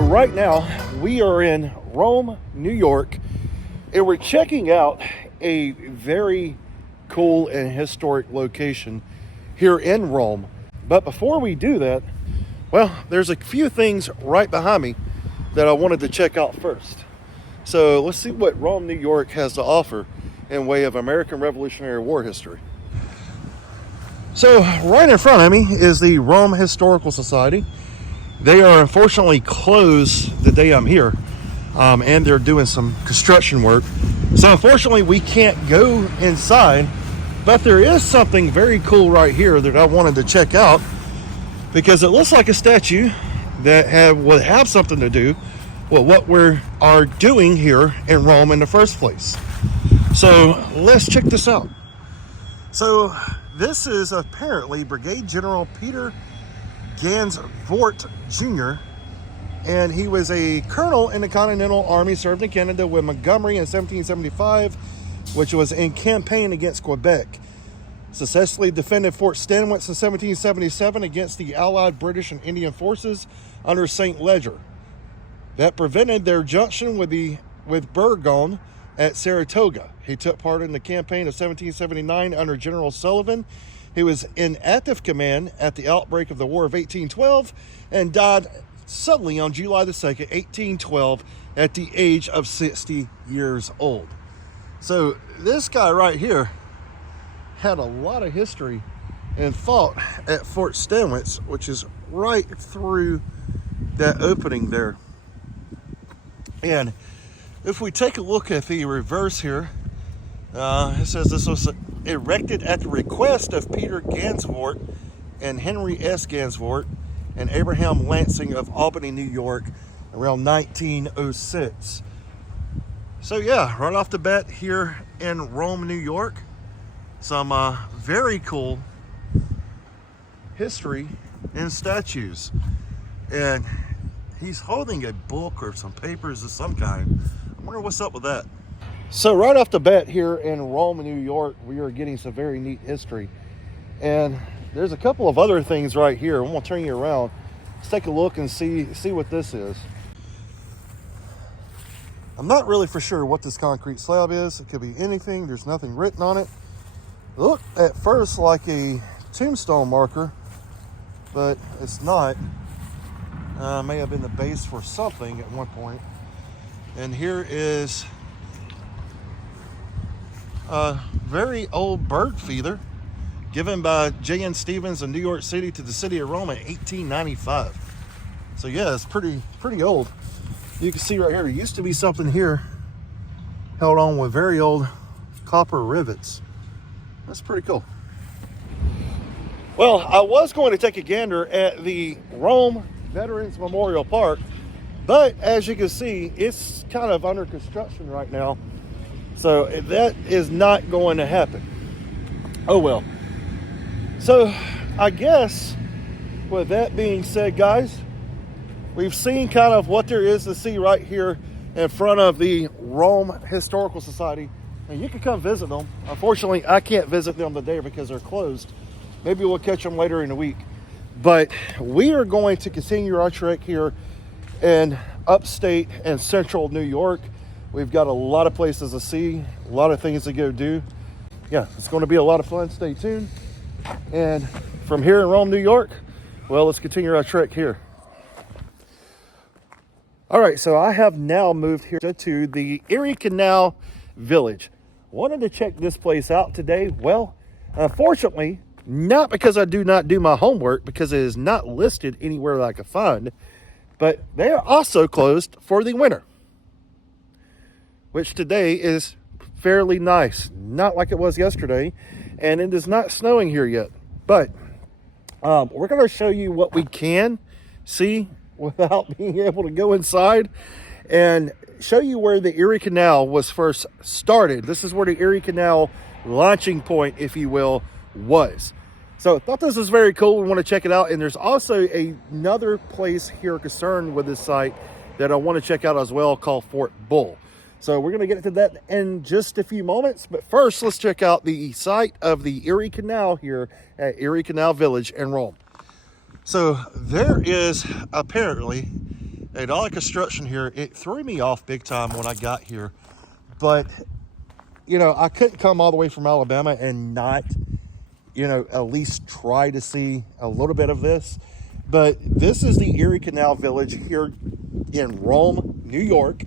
So right now we are in Rome, New York, and we're checking out a very cool and historic location here in Rome. But before we do that, well, there's a few things right behind me that I wanted to check out first. So let's see what Rome, New York has to offer in way of American Revolutionary War history. So right in front of me is the Rome Historical Society. They are unfortunately closed the day I'm here, and they're doing some construction work. So unfortunately we can't go inside, but there is something very cool right here that I wanted to check out because it looks like a statue that would have something to do with what we are doing here in Rome in the first place. So let's check this out. So this is apparently Brigadier General Peter Gansevoort Jr., and he was a colonel in the Continental Army, served in Canada with Montgomery in 1775, which was in campaign against Quebec. Successfully defended Fort Stanwix in 1777 against the Allied British and Indian forces under St. Leger. That prevented their junction with Burgoyne at Saratoga. He took part in the campaign of 1779 under General Sullivan. He was in active command at the outbreak of the War of 1812 and died suddenly on July the 2nd, 1812 at the age of 60 years old. So this guy right here had a lot of history and fought at Fort Stanwix, which is right through that opening there. And if we take a look at the reverse here, it says this was erected at the request of Peter Gansevoort and Henry S. Gansevoort and Abraham Lansing of Albany, New York, around 1906. So yeah, right off the bat here in Rome, New York, some very cool history and statues. And he's holding a book or some papers of some kind. I wonder what's up with that. So right off the bat here in Rome, New York, we are getting some very neat history. And there's a couple of other things right here. I'm gonna turn you around. Let's take a look and see what this is. I'm not really for sure what this concrete slab is. It could be anything. There's nothing written on it. It looked at first like a tombstone marker, but it's not. May have been the base for something at one point. And here is a very old bird feeder given by J.N. Stevens in New York City to the city of Rome in 1895. So yeah, it's pretty old. You can see right here, there used to be something here held on with very old copper rivets. That's pretty cool. Well, I was going to take a gander at the Rome Veterans Memorial Park, but as you can see, it's kind of under construction right now. So that is not going to happen. Oh well. So I guess with that being said, guys, we've seen kind of what there is to see right here in front of the Rome Historical Society. And you can come visit them. Unfortunately, I can't visit them today because they're closed. Maybe we'll catch them later in the week. But we are going to continue our trek here in upstate and central New York. We've got a lot of places to see, a lot of things to go do. Yeah, it's going to be a lot of fun. Stay tuned. And from here in Rome, New York, well, let's continue our trek here. All right, so I have now moved here to the Erie Canal Village. Wanted to check this place out today. Well, unfortunately, not because I do not do my homework, because it is not listed anywhere that I could find, but they are also closed for the winter, which today is fairly nice. Not like it was yesterday, and it is not snowing here yet. But we're going to show you what we can see without being able to go inside and show you where the Erie Canal was first started. This is where the Erie Canal launching point, if you will, was. So I thought this was very cool. We want to check it out. And there's also another place here concerned with this site that I want to check out as well, called Fort Bull. So we're going to get into that in just a few moments. But first, let's check out the site of the Erie Canal here at Erie Canal Village in Rome. So there is apparently And all the construction here, it threw me off big time when I got here. But, you know, I couldn't come all the way from Alabama and not, you know, at least try to see a little bit of this. But this is the Erie Canal Village here in Rome, New York.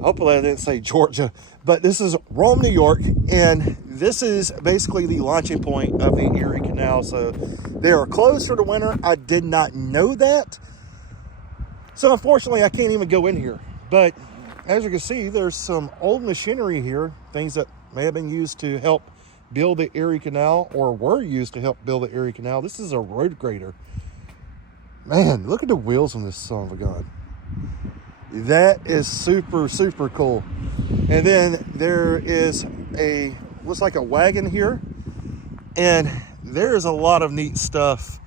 Hopefully I didn't say Georgia, but this is Rome, New York, and this is basically the launching point of the Erie Canal. So they are closed for the winter. I did not know that. So unfortunately, I can't even go in here. But as you can see, there's some old machinery here, things that may have been used to help build the Erie Canal or were used to help build the Erie Canal. This is a road grader. Man, look at the wheels on this son of a gun. That is super, super cool. And then there is looks like a wagon here. And there's a lot of neat stuff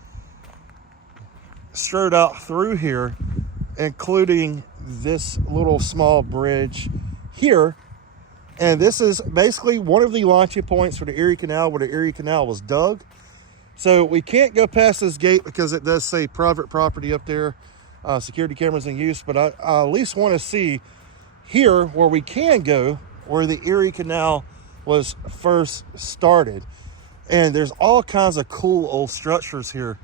strode out through here, including this little small bridge here. And this is basically one of the launching points for the Erie Canal, where the Erie Canal was dug. So we can't go past this gate because it does say private property up there. Security cameras in use, but I at least want to see here where we can go, where the Erie Canal was first started. And there's all kinds of cool old structures here,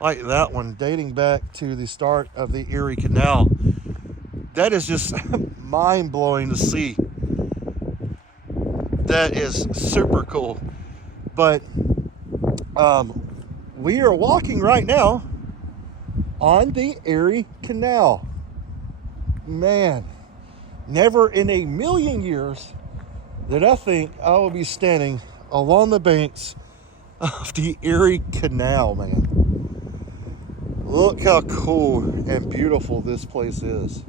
like that one dating back to the start of the Erie Canal. That is just mind-blowing to see. That is super cool. But we are walking right now on the Erie Canal. Man, never in a million years did I think I would be standing along the banks of the Erie Canal, man. Look how cool and beautiful this place is.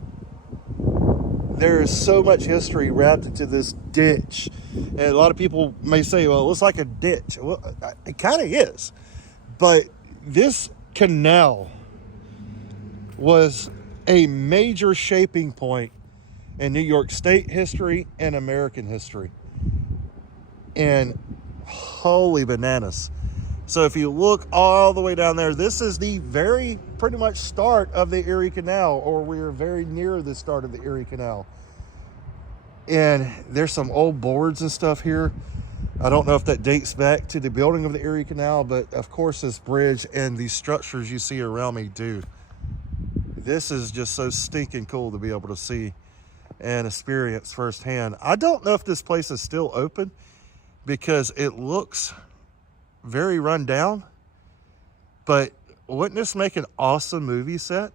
There is so much history wrapped into this ditch. And a lot of people may say, well, it looks like a ditch. Well, it kind of is. But this canal was a major shaping point in New York State history and American history. And holy bananas. So if you look all the way down there, this is the very pretty much start of the Erie Canal, or we're very near the start of the Erie Canal. And there's some old boards and stuff here. I don't know if that dates back to the building of the Erie Canal, but of course this bridge and these structures you see around me do. This is just so stinking cool to be able to see and experience firsthand. I don't know if this place is still open because it looks very run down, but wouldn't this make an awesome movie set?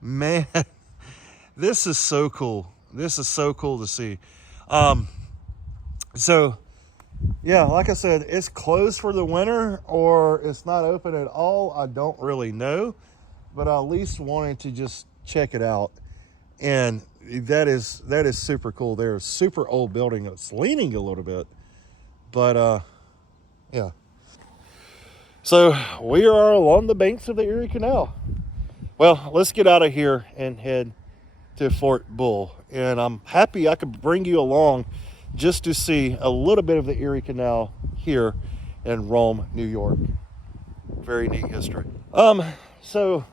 Man, this is so cool. This is so cool to see. So yeah, like I said, it's closed for the winter or it's not open at all. I don't really know, but I at least wanted to just check it out. And that is super cool. There's a super old building that's leaning a little bit, but yeah. So we are along the banks of the Erie Canal. Well, let's get out of here and head to Fort Bull. And I'm happy I could bring you along just to see a little bit of the Erie Canal here in Rome, New York. Very neat history. So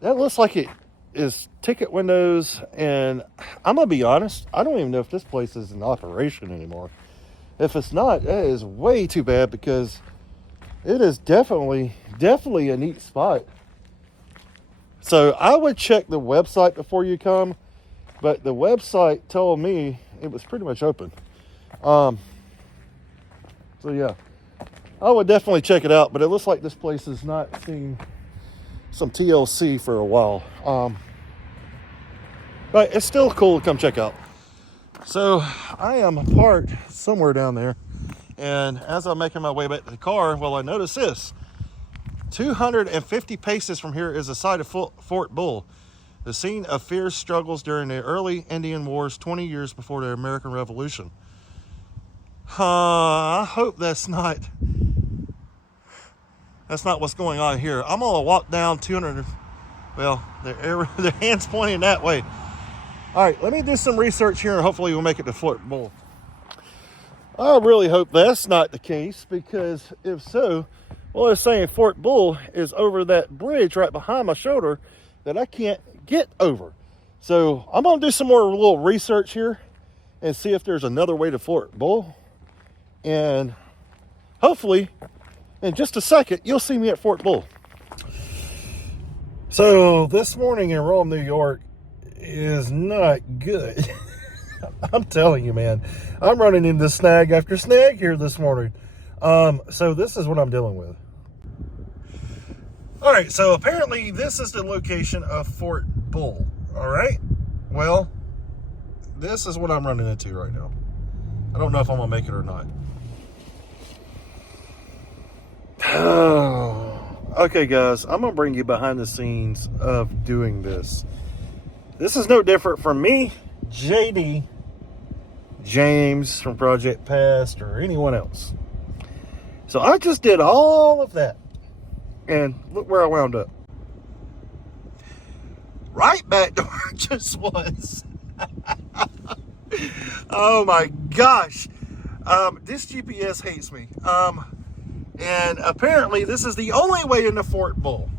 that looks like it is ticket windows, and I'm gonna be honest, I don't even know if this place is in operation anymore. If it's not, that is way too bad, because it is definitely a neat spot. So I would check the website before you come, but the website told me it was pretty much open. So yeah, I would definitely check it out, but it looks like this place has not seen some TLC for a while. But it's still cool to come check out. So I am parked somewhere down there, and as I'm making my way back to the car, well, I notice this. 250 paces from here is the site of Fort Bull, the scene of fierce struggles during the early Indian Wars 20 years before the American Revolution. I hope that's not what's going on here. I'm gonna walk down 200, well, their hands pointing that way. All right, let me do some research here, and hopefully we'll make it to Fort Bull. I really hope that's not the case, because if so, Well, it's saying Fort Bull is over that bridge right behind my shoulder that I can't get over. So I'm going to do some more little research here and see if there's another way to Fort Bull. And hopefully, in just a second, you'll see me at Fort Bull. So this morning in Rome, New York is not good. I'm telling you, man. I'm running into snag after snag here this morning. So this is what I'm dealing with. All right, so apparently this is the location of Fort Bull. All right. Well, this is what I'm running into right now. I don't know if I'm gonna make it or not. Okay, guys, I'm gonna bring you behind the scenes of doing this. This is no different from me, JD, James from Project Past, or anyone else. So I just did all of that, and look where I wound up. Right back to where I just was. Oh my gosh. This GPS hates me. And apparently this is the only way into Fort Bull.